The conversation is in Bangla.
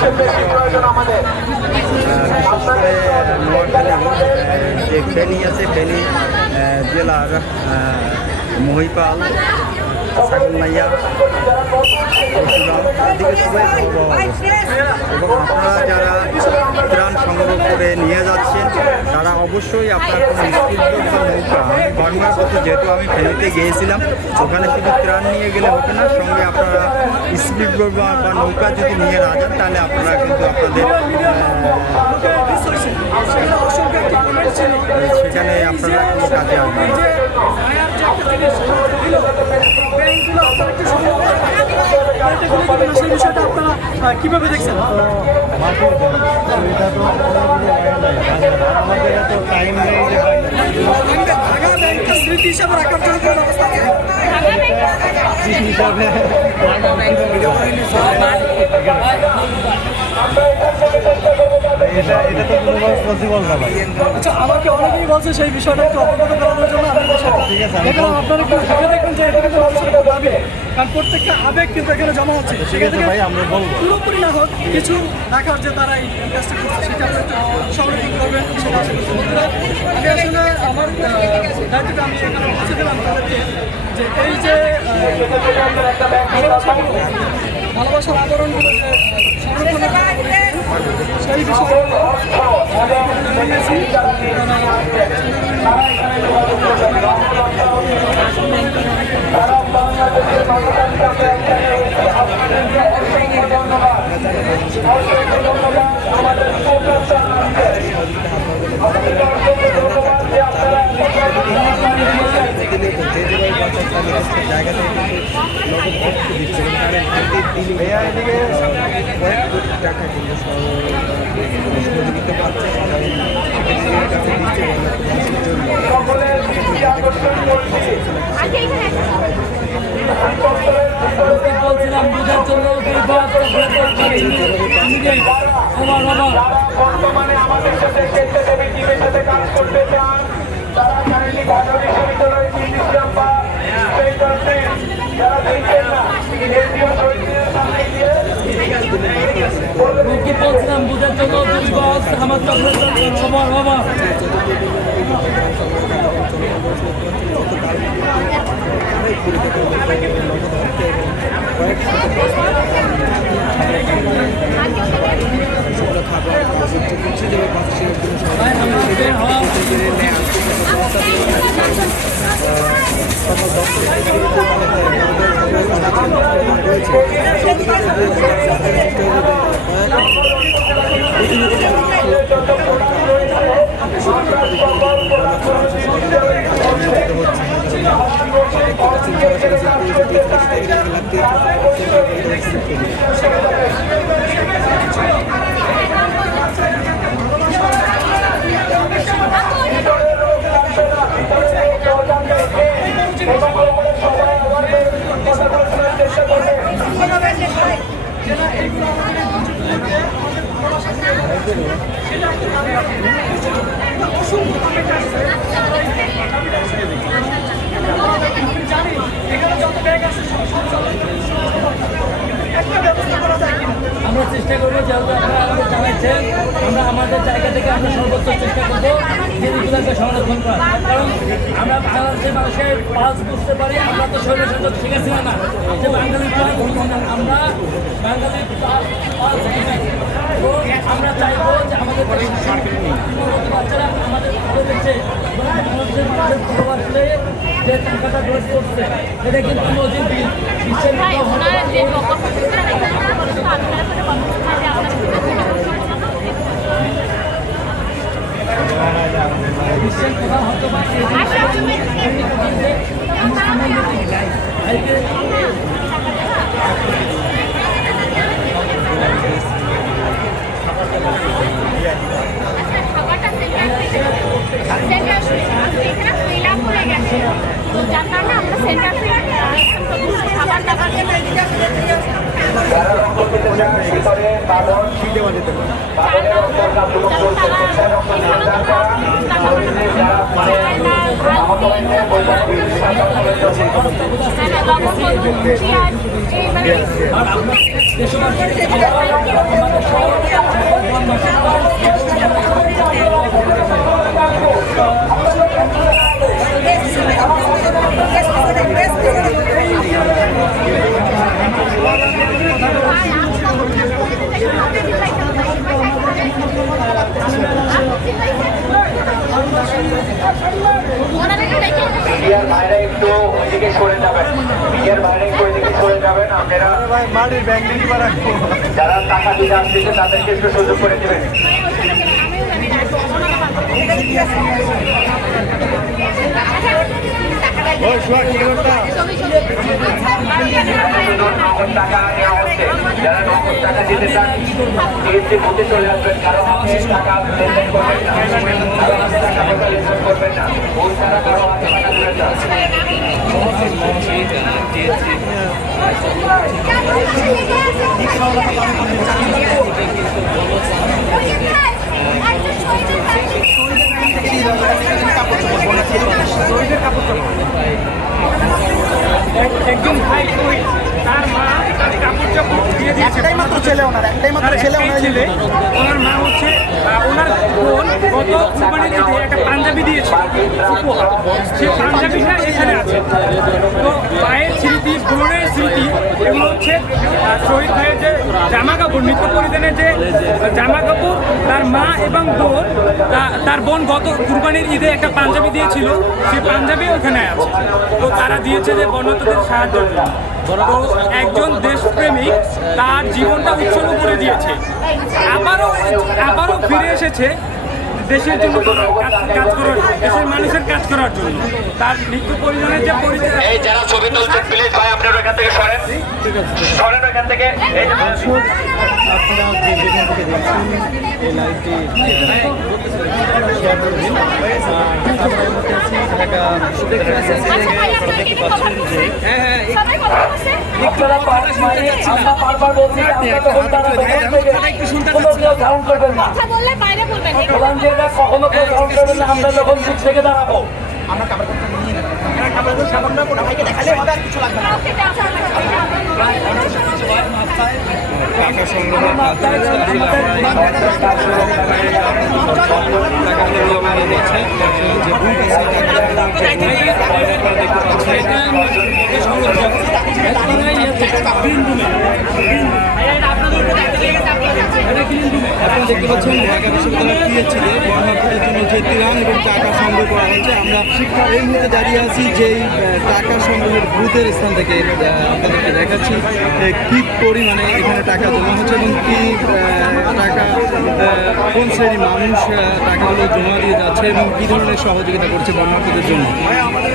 বিশেষ করে নোয়াখালী যে ফেনী আছে, ফেনী জেলার মহিপাল, ছাগলনাইয়া, পরশুরাম এদিকে সবাই ভয়াবহ অবস্থা। এবং আপনারা যারা ত্রাণ সংগ্রহ করে নিয়ে যাচ্ছেন তারা অবশ্যই আপনার কোনো স্পিডবোট বা নৌকা, আমি বারবার কথা যেহেতু আমি ফেনীতে গিয়েছিলাম, ওখানে শুধু ত্রাণ নিয়ে গেলে হবে না, সঙ্গে আপনারা স্পিডবোট বা নৌকা যদি নিয়ে না যান তাহলে আপনারা কিন্তু আপনাদের সেখানে আপনারা কোনো কাজে আসবেন না। বিষয়টা আপনারা কিভাবে দেখছেন? স্মৃতি হিসাবে রাখার জন্য কোনো ব্যবস্থা আছে? আচ্ছা, আমাকে অনেকেই বলছে সেই বিষয়টা একটু অবগত করানোর জন্য আমি দেখলাম আপনারা একটু ভেবে দেখবেন যে এটা কিন্তু মানুষের একটা আবেগ, কারণ প্রত্যেকটা আবেগ কিন্তু এখানে জমা হচ্ছে। পুরোপুরি না হোক, কিছু রাখার যে তারা এই কাজটা করছে সেটা আপনারা একটু সংরক্ষণ করবেন সেটা আশা করছি। বন্ধুরা, আমি আসলে আমার দায়িত্বটা আমি এখানে পৌঁছে দিলাম তাদেরকে, যে এই যে ভালোবাসার আবরণগুলো যে সংরক্ষণের সেই বিষয়ে জায়গা থেকে নগদ অর্থ দিচ্ছে এদিকে কয়েক কোটি টাকা কিন্তু সহযোগিতা পাচ্ছে, বলছিলাম বোঝার জন্য বর্তমানে আমাদের সাথে টিমের সাথে কাজ করতে চান, তারা কারেন্টলি ঢাকা বিশ্ববিদ্যালয়ের যারা দেখছেন না বলছিলাম বোঝার জন্য আমার সবার বাবা আমরা চেষ্টা করবো, যেহেতু আপনারা আমাদের জানাচ্ছেন, আমরা আমাদের জায়গা থেকে আমরা সর্বোচ্চ চেষ্টা করবো জিনিসগুলোকে সংরক্ষণ করার। কারণ আমরা বাংলাদেশের মানুষের পালস বুঝতে পারি, আমরা তো শরীর শাসক শিখেছি না যে বাঙালি আমরা বাঙালি পালস তো আমরা চাইবো যে আমাদের বাচ্চারা আমাদের ভালোবেসে মানুষের ভালোবাসলে যে টাকাটা গ্রহণ করছে এটা কিন্তু নদীর বিশ্বের বিশ্বের কোথাও হয়তো বা এই আর আপনার দেশবাসী আমাদের সহ মিডিয়ার বাইরে একটু ওইদিকে সরে যাবেন, মিডিয়ার বাইরে একটু ওইদিকে সরে যাবেন। আপনারা যারা টাকা দিতে আসতেছে তাদেরকে একটু সুযোগ করে দেবেন। টাকা নেওয়া হচ্ছে, যারা নগদ টাকা দিতে চান টিএসসি বুথে চলে আসবেন, কারো হাতে টাকা লেনদেন করবেন না, কারো হাতে টাকা পয়সা লেনদেন করবেন না, ভুল ছাড়া কারো হাতে টাকা তুলে যান। একজন ভাই তার মা তার কাপড় চাপড় দিয়ে দিয়েছে। একটাই মাত্র ছেলে ওনার ছেলে। ওনার মা হচ্ছে ওনার বোন গত কুরবানির ঈদে একটা পাঞ্জাবি দিয়েছে উপহার। সেই পাঞ্জাবিটা এখানে আছে। তো মায়ের স্মৃতি, বোনের স্মৃতি, এগুলো হচ্ছে শহীদ ভাইয়ের যে জামা কাপড়, নিত্য পরিধানের যে জামা কাপড়, তার মা এবং বোন, তার বোন গত কুরবানির ঈদে একটা পাঞ্জাবি দিয়েছিল, সেই পাঞ্জাবি ওখানে আছে। তো তারা দিয়েছে যে বন্যতদের সাহায্যের জন্য। তো একজন দেশপ্রেমিক তার জীবনটা উৎসর্গ করে দিয়েছে, আবারও ফিরে এসেছে দেশের জন্য কাজ করার, দেশের মানুষের কাজ করার জন্য। তার নিত্য পরিধানের যে পরিচয়। এই যারা ছবি তুলছেন প্লিজ ভাই আপনারা এখান থেকে সরেন, সরেন এখান থেকে। এই যে আপনারা যে যেখান থেকে দেখছেন এই লাইভটি শেয়ার করবেন। আমরা এই মুহূর্তে আছি ঢাকা দেখতে পাচ্ছেন যে আপনারা আমরা বারবার বলছি যে আমরা তখন তারা কোনো কেউ ধারণ করবেন না, কথা বললে বাইরে বলবেন। প্রধান যে এটা কখনো কেউ ধারণ করবেন না। আমরা যখন দিক থেকে দাঁড়াবো টাকা সংগ্রহের কাজ চলছে। টাকা জমা দিয়েছে যে বুক আছে আপনারা দেখতে পাচ্ছেন। এখন দেখতে পাচ্ছেন ঢাকা বিশ্ববিদ্যালয়ের পিএইচডি বর্ণার্থীদের জন্য যে ত্রাণ এবং টাকা সংগ্রহ করা হচ্ছে। আমরা এই মুহূর্তে দাঁড়িয়ে আছি যেই টাকা সংগ্রহের বুথের স্থান থেকে আপনাদেরকে দেখাচ্ছি কী পরিমাণে এখানে টাকা জমা হচ্ছে এবং কী টাকা কোন শ্রেণীর মানুষ টাকাগুলো জমা দিয়ে যাচ্ছে এবং কী ধরনের সহযোগিতা করছে বর্ণার্থীদের জন্য। আমাদের